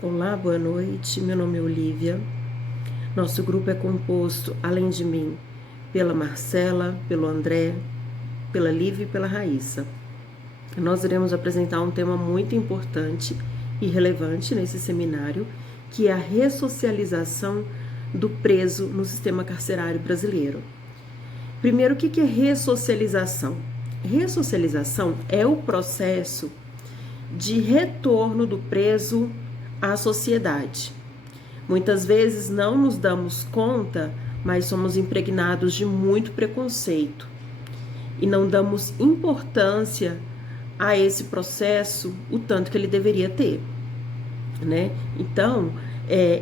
Olá, boa noite. Meu nome é Olivia. Nosso grupo é composto, além de mim, pela Marcela, pelo André, pela Lívia e pela Raíssa. Nós iremos apresentar um tema muito importante e relevante nesse seminário, que é a ressocialização do preso no sistema carcerário brasileiro. Primeiro, o que é ressocialização? Ressocialização é o processo de retorno do preso à sociedade. Muitas vezes não nos damos conta, mas somos impregnados de muito preconceito e não damos importância a esse processo o tanto que ele deveria ter, né? Então,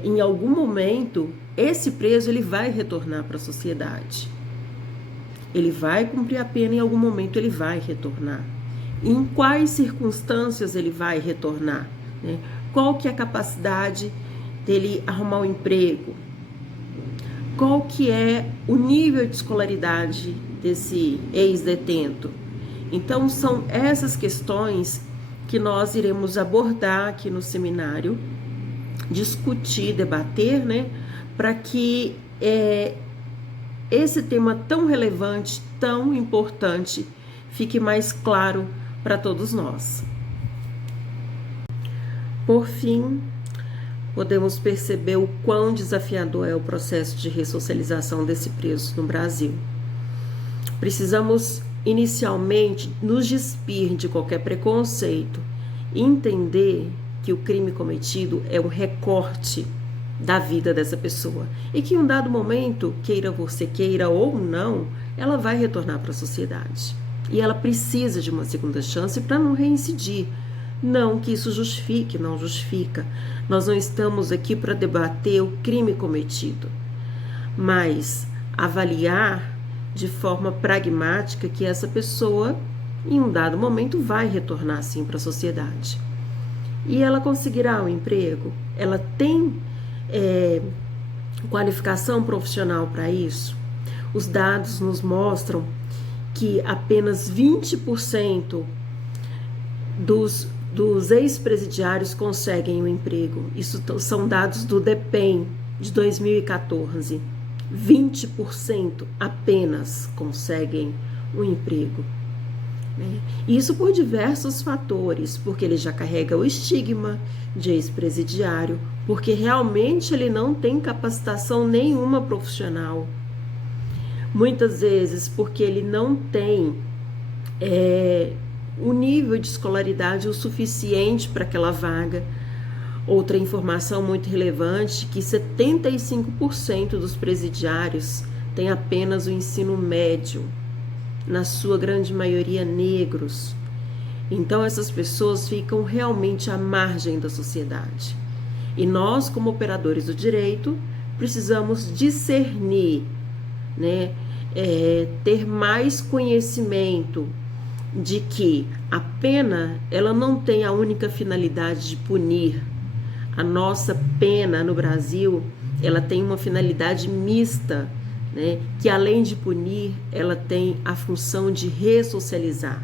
em algum momento, esse preso ele vai retornar para a sociedade. Ele vai cumprir a pena e em algum momento ele vai retornar. Em quais circunstâncias ele vai retornar? Né? Qual que é a capacidade dele arrumar um emprego? Qual que é o nível de escolaridade desse ex-detento? Então, são essas questões que nós iremos abordar aqui no seminário, discutir, debater, né? Para que esse tema tão relevante, tão importante, fique mais claro para todos nós. Por fim, podemos perceber o quão desafiador é o processo de ressocialização desse preso no Brasil. Precisamos, inicialmente, nos despir de qualquer preconceito e entender que o crime cometido é um recorte da vida dessa pessoa e que em um dado momento, queira você queira ou não, ela vai retornar para a sociedade. E ela precisa de uma segunda chance para não reincidir. Não que isso justifique, não justifica. Nós não estamos aqui para debater o crime cometido, mas avaliar de forma pragmática que essa pessoa, em um dado momento, vai retornar sim para a sociedade. E ela conseguirá um emprego? Ela tem qualificação profissional para isso? Os dados nos mostram que apenas 20% dos ex-presidiários conseguem um emprego. Isso são dados do DEPEN de 2014. 20% apenas conseguem um emprego. Isso por diversos fatores, porque ele já carrega o estigma de ex-presidiário, porque realmente ele não tem capacitação nenhuma profissional. Muitas vezes porque ele não tem o nível de escolaridade o suficiente para aquela vaga. Outra informação muito relevante, que 75% dos presidiários têm apenas o ensino médio, na sua grande maioria negros. Então essas pessoas ficam realmente à margem da sociedade. E nós, como operadores do direito, precisamos discernir, né? Ter mais conhecimento de que a pena ela não tem a única finalidade de punir. A nossa pena no Brasil, ela tem uma finalidade mista, né? Que além de punir, ela tem a função de ressocializar.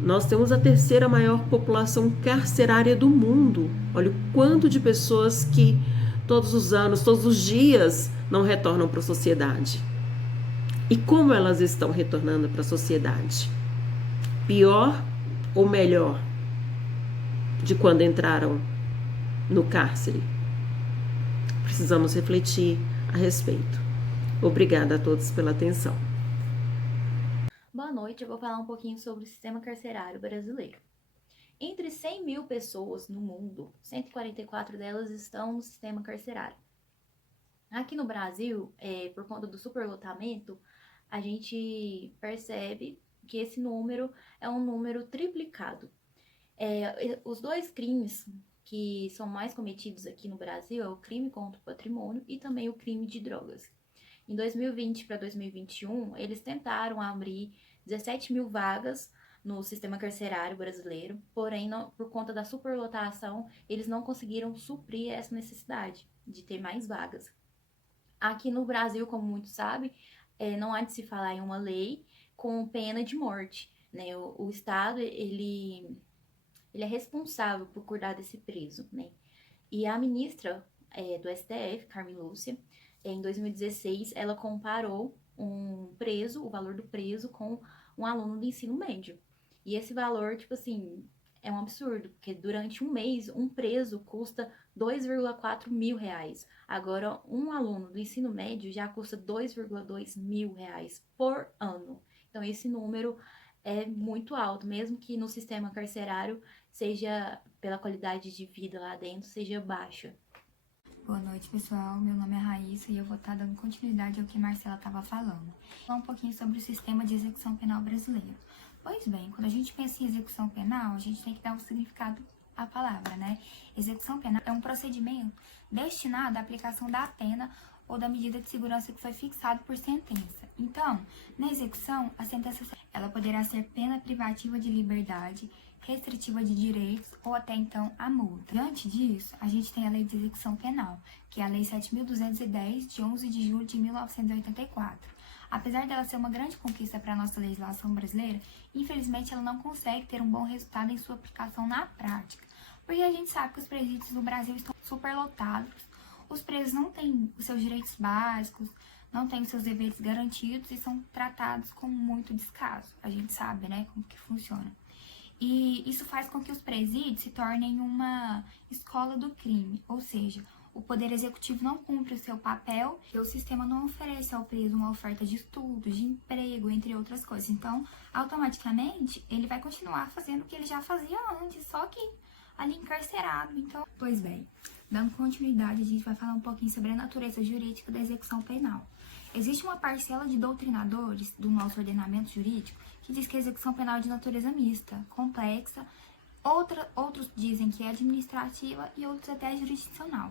Nós temos a terceira maior população carcerária do mundo. Olha o quanto de pessoas que todos os anos, todos os dias não retornam para a sociedade. E como elas estão retornando para a sociedade? Pior ou melhor de quando entraram no cárcere? Precisamos refletir a respeito. Obrigada a todos pela atenção. Boa noite, eu vou falar um pouquinho sobre o sistema carcerário brasileiro. Entre 100 mil pessoas no mundo, 144 delas estão no sistema carcerário. Aqui no Brasil, por conta do superlotamento, a gente percebe que esse número é um número triplicado. Os dois crimes que são mais cometidos aqui no Brasil é o crime contra o patrimônio e também o crime de drogas. Em 2020 para 2021, eles tentaram abrir 17 mil vagas no sistema carcerário brasileiro, porém, por conta da superlotação, eles não conseguiram suprir essa necessidade de ter mais vagas. Aqui no Brasil, como muitos sabem, não há de se falar em uma lei com pena de morte, né? O Estado, ele ele é responsável por cuidar desse preso, né? E a ministra do STF, Carmen Lúcia, em 2016, ela comparou o valor do preso com um aluno do ensino médio. E esse valor, tipo assim, é um absurdo, porque durante um mês, um preso custa 2,4 mil reais. Agora, um aluno do ensino médio já custa 2,2 mil reais por ano. Então, esse número é muito alto, mesmo que no sistema carcerário seja, pela qualidade de vida lá dentro, seja baixa. Boa noite, pessoal. Meu nome é Raíssa e eu vou estar dando continuidade ao que Marcela estava falando. Vou falar um pouquinho sobre o sistema de execução penal brasileiro. Pois bem, quando a gente pensa em execução penal, a gente tem que dar um significado à palavra, né? Execução penal é um procedimento destinado à aplicação da pena ou da medida de segurança que foi fixado por sentença. Então, na execução, a sentença ela poderá ser pena privativa de liberdade, restritiva de direitos ou até então a multa. Diante disso, a gente tem a Lei de Execução Penal, que é a Lei 7.210, de 11 de julho de 1984. Apesar dela ser uma grande conquista para a nossa legislação brasileira, infelizmente ela não consegue ter um bom resultado em sua aplicação na prática, porque a gente sabe que os presídios no Brasil estão superlotados, os presos não têm os seus direitos básicos, não têm os seus deveres garantidos e são tratados com muito descaso. A gente sabe, né, como que funciona. E isso faz com que os presídios se tornem uma escola do crime, ou seja, o Poder Executivo não cumpre o seu papel e o sistema não oferece ao preso uma oferta de estudo, de emprego, entre outras coisas. Então, automaticamente, ele vai continuar fazendo o que ele já fazia antes, só que ali encarcerado. Então, pois bem, dando continuidade, a gente vai falar um pouquinho sobre a natureza jurídica da execução penal. Existe uma parcela de doutrinadores do nosso ordenamento jurídico que diz que a execução penal é de natureza mista, complexa, outros dizem que é administrativa e outros até jurisdicional.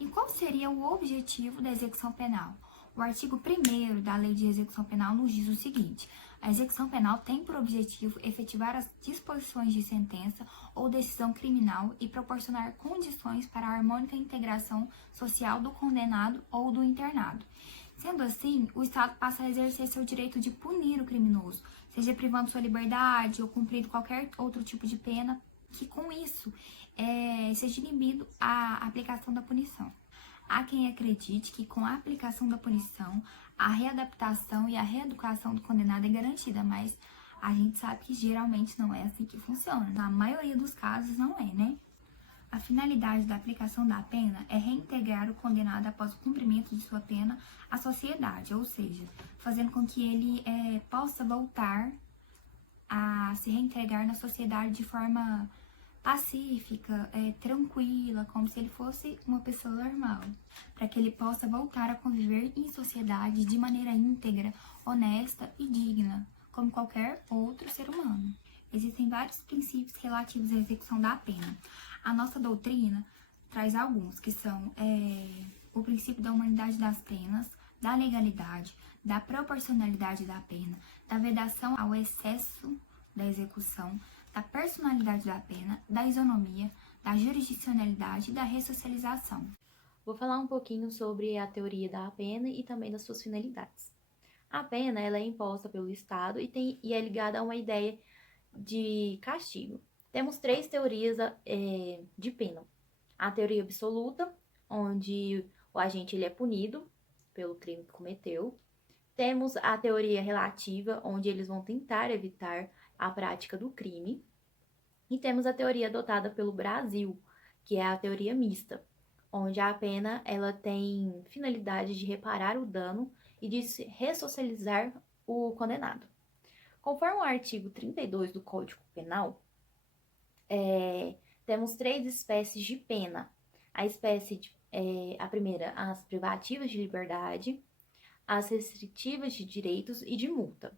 E qual seria o objetivo da execução penal? O artigo 1º da Lei de Execução Penal nos diz o seguinte: a execução penal tem por objetivo efetivar as disposições de sentença ou decisão criminal e proporcionar condições para a harmônica integração social do condenado ou do internado. Sendo assim, o Estado passa a exercer seu direito de punir o criminoso, seja privando sua liberdade ou cumprindo qualquer outro tipo de pena, que com isso seja inibido a aplicação da punição. Há quem acredite que com a aplicação da punição, a readaptação e a reeducação do condenado é garantida, mas a gente sabe que geralmente não é assim que funciona. Na maioria dos casos não é, né? A finalidade da aplicação da pena é reintegrar o condenado após o cumprimento de sua pena à sociedade, ou seja, fazendo com que ele possa voltar a se reintegrar na sociedade de forma pacífica, tranquila, como se ele fosse uma pessoa normal, para que ele possa voltar a conviver em sociedade de maneira íntegra, honesta e digna, como qualquer outro ser humano. Existem vários princípios relativos à execução da pena. A nossa doutrina traz alguns, que são o princípio da humanidade das penas, da legalidade, da proporcionalidade da pena, da vedação ao excesso da execução, da personalidade da pena, da isonomia, da jurisdicionalidade e da ressocialização. Vou falar um pouquinho sobre a teoria da pena e também das suas finalidades. A pena ela é imposta pelo Estado e é ligada a uma ideia de castigo. Temos 3 teorias de pena. A teoria absoluta, onde o agente ele é punido pelo crime que cometeu. Temos a teoria relativa, onde eles vão tentar evitar a prática do crime. E temos a teoria adotada pelo Brasil, que é a teoria mista, onde a pena ela tem finalidade de reparar o dano e de ressocializar o condenado. Conforme o artigo 32 do Código Penal, temos 3 espécies de pena. A primeira, as privativas de liberdade, as restritivas de direitos e de multa.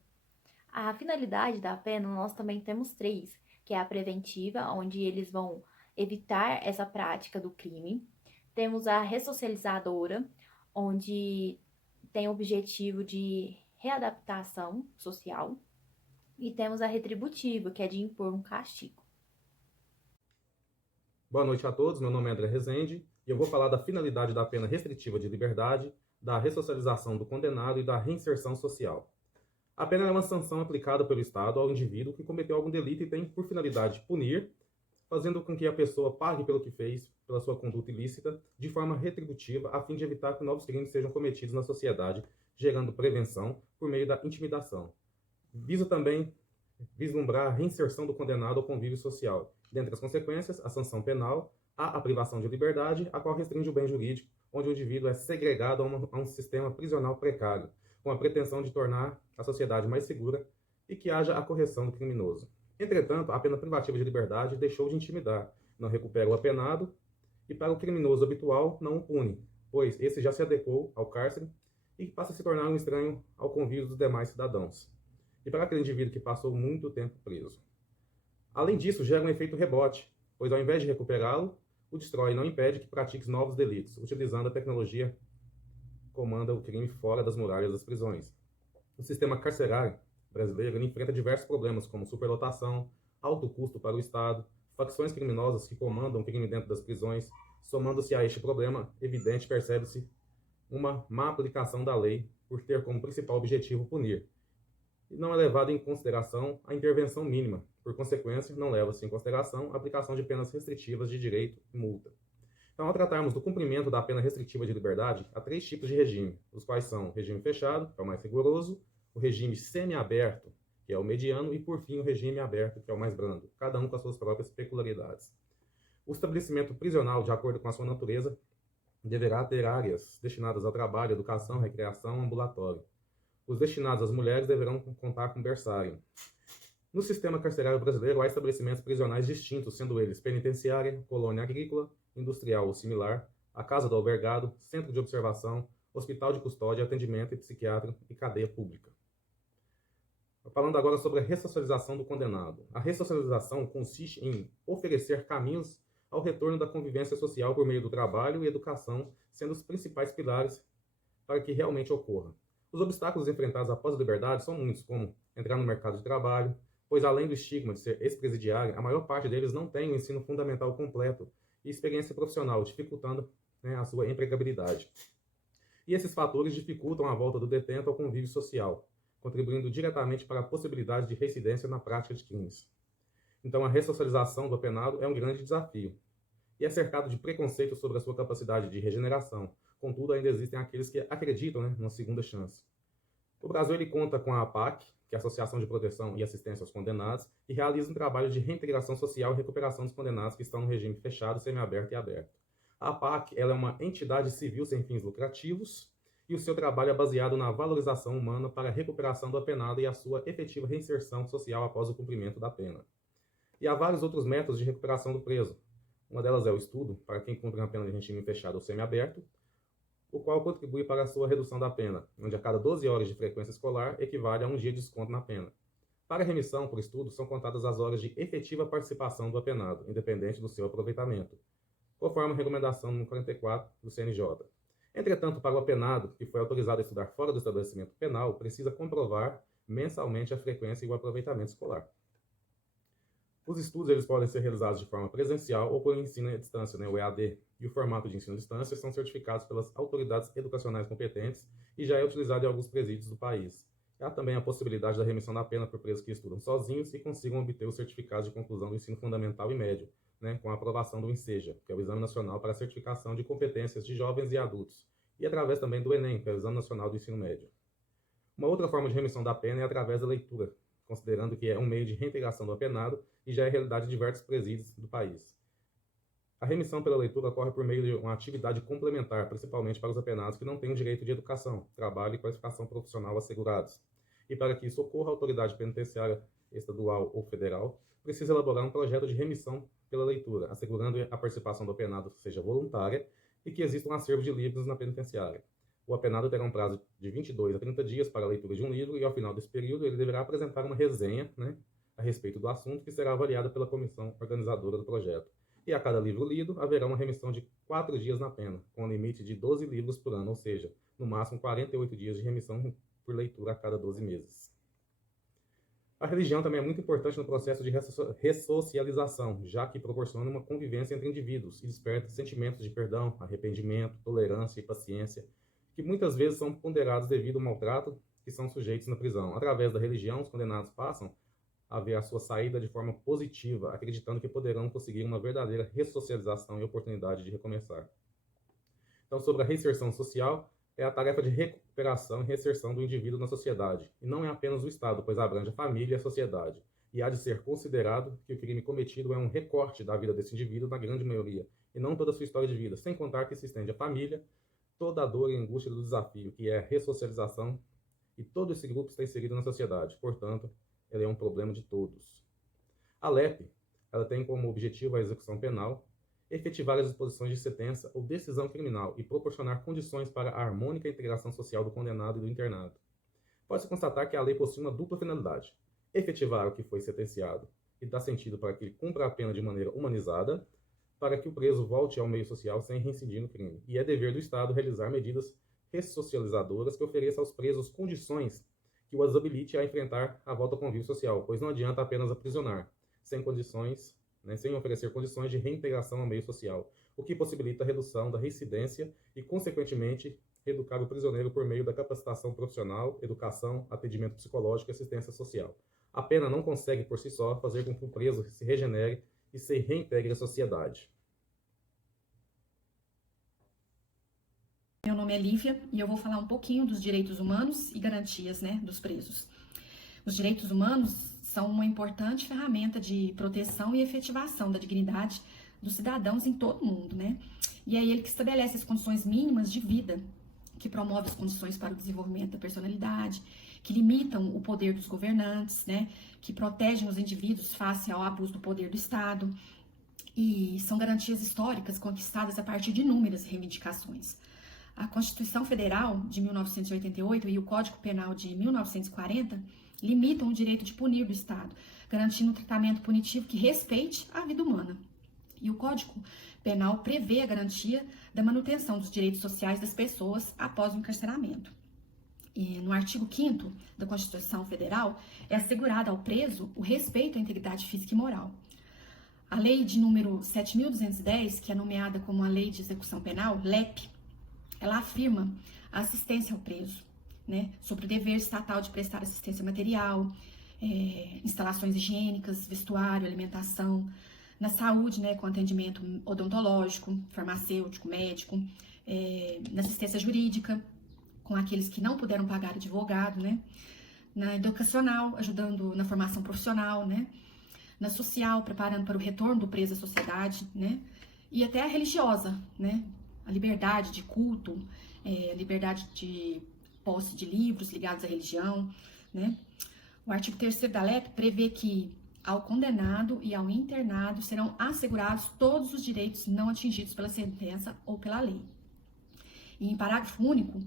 A finalidade da pena, nós também temos 3, que é a preventiva, onde eles vão evitar essa prática do crime. Temos a ressocializadora, onde tem o objetivo de readaptação social. E temos a retributiva, que é de impor um castigo. Boa noite a todos, meu nome é André Rezende e eu vou falar da finalidade da pena restritiva de liberdade, da ressocialização do condenado e da reinserção social. A pena é uma sanção aplicada pelo Estado ao indivíduo que cometeu algum delito e tem por finalidade punir, fazendo com que a pessoa pague pelo que fez, pela sua conduta ilícita, de forma retributiva, a fim de evitar que novos crimes sejam cometidos na sociedade, gerando prevenção por meio da intimidação. Visa também vislumbrar a reinserção do condenado ao convívio social. Dentre as consequências, a sanção penal, a privação de liberdade, a qual restringe o bem jurídico, onde o indivíduo é segregado a um sistema prisional precário, com a pretensão de tornar a sociedade mais segura e que haja a correção do criminoso. Entretanto, a pena privativa de liberdade deixou de intimidar, não recupera o apenado e para o criminoso habitual não o pune, pois esse já se adequou ao cárcere e passa a se tornar um estranho ao convívio dos demais cidadãos. E para aquele indivíduo que passou muito tempo preso. Além disso, gera um efeito rebote, pois ao invés de recuperá-lo, o destrói e não impede que pratique novos delitos, utilizando a tecnologia que comanda o crime fora das muralhas das prisões. O sistema carcerário brasileiro enfrenta diversos problemas, como superlotação, alto custo para o Estado, facções criminosas que comandam o crime dentro das prisões. Somando-se a este problema evidente, percebe-se uma má aplicação da lei por ter como principal objetivo punir, e não é levada em consideração a intervenção mínima. Por consequência, não leva-se em consideração a aplicação de penas restritivas de direito e multa. Então, ao tratarmos do cumprimento da pena restritiva de liberdade, há 3 tipos de regime, os quais são o regime fechado, que é o mais rigoroso, o regime semiaberto, que é o mediano, e, por fim, o regime aberto, que é o mais brando, cada um com as suas próprias peculiaridades. O estabelecimento prisional, de acordo com a sua natureza, deverá ter áreas destinadas ao trabalho, educação, recreação, ambulatório. Os destinados às mulheres deverão contar com berçário. No sistema carcerário brasileiro, há estabelecimentos prisionais distintos, sendo eles penitenciária, colônia agrícola, industrial ou similar, a casa do albergado, centro de observação, hospital de custódia, atendimento e psiquiátrico e cadeia pública. Falando agora sobre a ressocialização do condenado. A ressocialização consiste em oferecer caminhos ao retorno da convivência social por meio do trabalho e educação, sendo os principais pilares para que realmente ocorra. Os obstáculos enfrentados após a liberdade são muitos, como entrar no mercado de trabalho, pois além do estigma de ser ex-presidiário, a maior parte deles não tem o ensino fundamental completo e experiência profissional, dificultando a sua empregabilidade. E esses fatores dificultam a volta do detento ao convívio social, contribuindo diretamente para a possibilidade de reincidência na prática de crimes. Então, a ressocialização do apenado é um grande desafio, e é cercado de preconceito sobre a sua capacidade de regeneração. Contudo, ainda existem aqueles que acreditam numa segunda chance. O Brasil ele conta com a APAC, que é a Associação de Proteção e Assistência aos Condenados, e realiza um trabalho de reintegração social e recuperação dos condenados que estão no regime fechado, semiaberto e aberto. A APAC ela é uma entidade civil sem fins lucrativos, e o seu trabalho é baseado na valorização humana para a recuperação do apenado e a sua efetiva reinserção social após o cumprimento da pena. E há vários outros métodos de recuperação do preso. Uma delas é o estudo, para quem cumpre uma pena de regime fechado ou semiaberto, o qual contribui para a sua redução da pena, onde a cada 12 horas de frequência escolar equivale a 1 dia de desconto na pena. Para a remissão por estudo, são contadas as horas de efetiva participação do apenado, independente do seu aproveitamento, conforme a recomendação número 44 do CNJ. Entretanto, para o apenado, que foi autorizado a estudar fora do estabelecimento penal, precisa comprovar mensalmente a frequência e o aproveitamento escolar. Os estudos eles podem ser realizados de forma presencial ou por ensino à distância, o EAD, e o formato de ensino à distância são certificados pelas autoridades educacionais competentes e já é utilizado em alguns presídios do país. Há também a possibilidade da remissão da pena por presos que estudam sozinhos e consigam obter o certificado de conclusão do ensino fundamental e médio, com a aprovação do INSEJA, que é o Exame Nacional para a Certificação de Competências de Jovens e Adultos, e através também do ENEM, que é o Exame Nacional do Ensino Médio. Uma outra forma de remissão da pena é através da leitura, considerando que é um meio de reintegração do apenado e já é realidade de diversos presídios do país. A remissão pela leitura ocorre por meio de uma atividade complementar, principalmente para os apenados que não têm o direito de educação, trabalho e qualificação profissional assegurados. E para que isso ocorra, a autoridade penitenciária estadual ou federal precisa elaborar um projeto de remissão pela leitura, assegurando a participação do apenado que seja voluntária e que exista um acervo de livros na penitenciária. O apenado terá um prazo de 22 a 30 dias para a leitura de um livro e, ao final desse período, ele deverá apresentar uma resenha a respeito do assunto que será avaliada pela comissão organizadora do projeto. E a cada livro lido, haverá uma remissão de 4 dias na pena, com um limite de 12 livros por ano, ou seja, no máximo 48 dias de remissão por leitura a cada 12 meses. A religião também é muito importante no processo de ressocialização, já que proporciona uma convivência entre indivíduos e desperta sentimentos de perdão, arrependimento, tolerância e paciência, que muitas vezes são ponderados devido ao maltrato que são sujeitos na prisão. Através da religião, os condenados passam a ver a sua saída de forma positiva, acreditando que poderão conseguir uma verdadeira ressocialização e oportunidade de recomeçar. Então, sobre a reinserção social, é a tarefa de recuperação e reinserção do indivíduo na sociedade, e não é apenas o Estado, pois abrange a família e a sociedade, e há de ser considerado que o crime cometido é um recorte da vida desse indivíduo na grande maioria, e não toda a sua história de vida, sem contar que se estende à família, toda a dor e angústia do desafio, que é a ressocialização, e todo esse grupo está inserido na sociedade, portanto, ele é um problema de todos. A LEP, ela tem como objetivo a execução penal, efetivar as disposições de sentença ou decisão criminal e proporcionar condições para a harmônica integração social do condenado e do internado. Pode-se constatar que a lei possui uma dupla finalidade: efetivar o que foi sentenciado e dar sentido para que ele cumpra a pena de maneira humanizada, para que o preso volte ao meio social sem reincidir no crime. E é dever do Estado realizar medidas ressocializadoras que ofereçam aos presos condições que os habilite a enfrentar a volta ao convívio social, pois não adianta apenas aprisionar, sem condições, sem oferecer condições de reintegração ao meio social, o que possibilita a redução da reincidência e, consequentemente, educar o prisioneiro por meio da capacitação profissional, educação, atendimento psicológico e assistência social. A pena não consegue, por si só, fazer com que o preso se regenere e se reintegre à sociedade. Meu nome é Lívia e eu vou falar um pouquinho dos direitos humanos e garantias, dos presos. Os direitos humanos são uma importante ferramenta de proteção e efetivação da dignidade dos cidadãos em todo o mundo, E é ele que estabelece as condições mínimas de vida, que promove as condições para o desenvolvimento da personalidade, que limitam o poder dos governantes, que protegem os indivíduos face ao abuso do poder do Estado, e são garantias históricas conquistadas a partir de inúmeras reivindicações. A Constituição Federal de 1988 e o Código Penal de 1940 limitam o direito de punir do Estado, garantindo um tratamento punitivo que respeite a vida humana. E o Código Penal prevê a garantia da manutenção dos direitos sociais das pessoas após o encarceramento. E no artigo 5º da Constituição Federal é assegurado ao preso o respeito à integridade física e moral. A lei de número 7.210, que é nomeada como a Lei de Execução Penal, LEP, ela afirma a assistência ao preso, sobre o dever estatal de prestar assistência material, instalações higiênicas, vestuário, alimentação, na saúde, com atendimento odontológico, farmacêutico, médico, na assistência jurídica, com aqueles que não puderam pagar advogado, na educacional, ajudando na formação profissional, na social, preparando para o retorno do preso à sociedade, e até a religiosa, a liberdade de culto, liberdade de posse de livros ligados à religião, O artigo 3º da LEP prevê que ao condenado e ao internado serão assegurados todos os direitos não atingidos pela sentença ou pela lei. E em parágrafo único,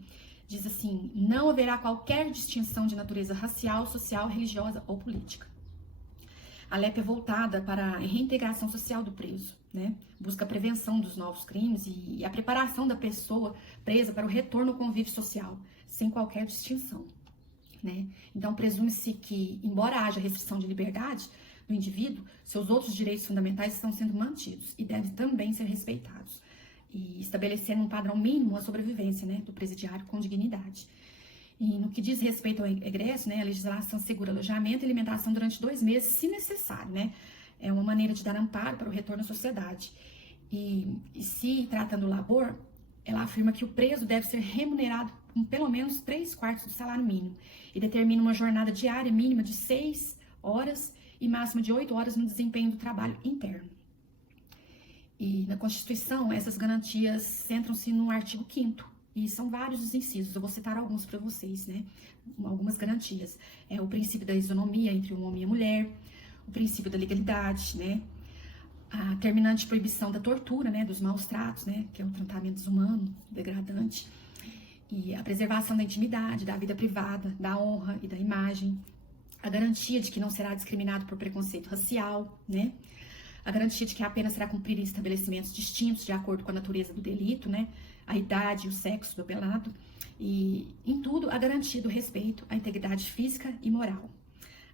diz assim: não haverá qualquer distinção de natureza racial, social, religiosa ou política. A LEP é voltada para a reintegração social do preso, Busca a prevenção dos novos crimes e a preparação da pessoa presa para o retorno ao convívio social, sem qualquer distinção, Então, presume-se que, embora haja restrição de liberdade do indivíduo, seus outros direitos fundamentais estão sendo mantidos e devem também ser respeitados, e estabelecendo um padrão mínimo à sobrevivência, do presidiário com dignidade. E no que diz respeito ao egresso, a legislação assegura alojamento e alimentação durante 2 meses, se necessário, É uma maneira de dar amparo para o retorno à sociedade. E se tratando do labor, ela afirma que o preso deve ser remunerado com pelo menos 3/4 do salário mínimo e determina uma jornada diária mínima de 6 horas e máxima de 8 horas no desempenho do trabalho interno. E na Constituição, essas garantias centram-se no artigo 5º, e são vários os incisos, eu vou citar alguns para vocês, Algumas garantias. É o princípio da isonomia entre um homem e a mulher, o princípio da legalidade, a terminante proibição da tortura, dos maus tratos, que é um tratamento desumano, degradante, e a preservação da intimidade, da vida privada, da honra e da imagem, a garantia de que não será discriminado por preconceito racial, a garantia de que a pena será cumprida em estabelecimentos distintos de acordo com a natureza do delito, a idade e o sexo do apelado, e, em tudo, a garantia do respeito à integridade física e moral.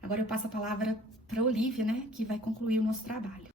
Agora eu passo a palavra para a Olívia, que vai concluir o nosso trabalho.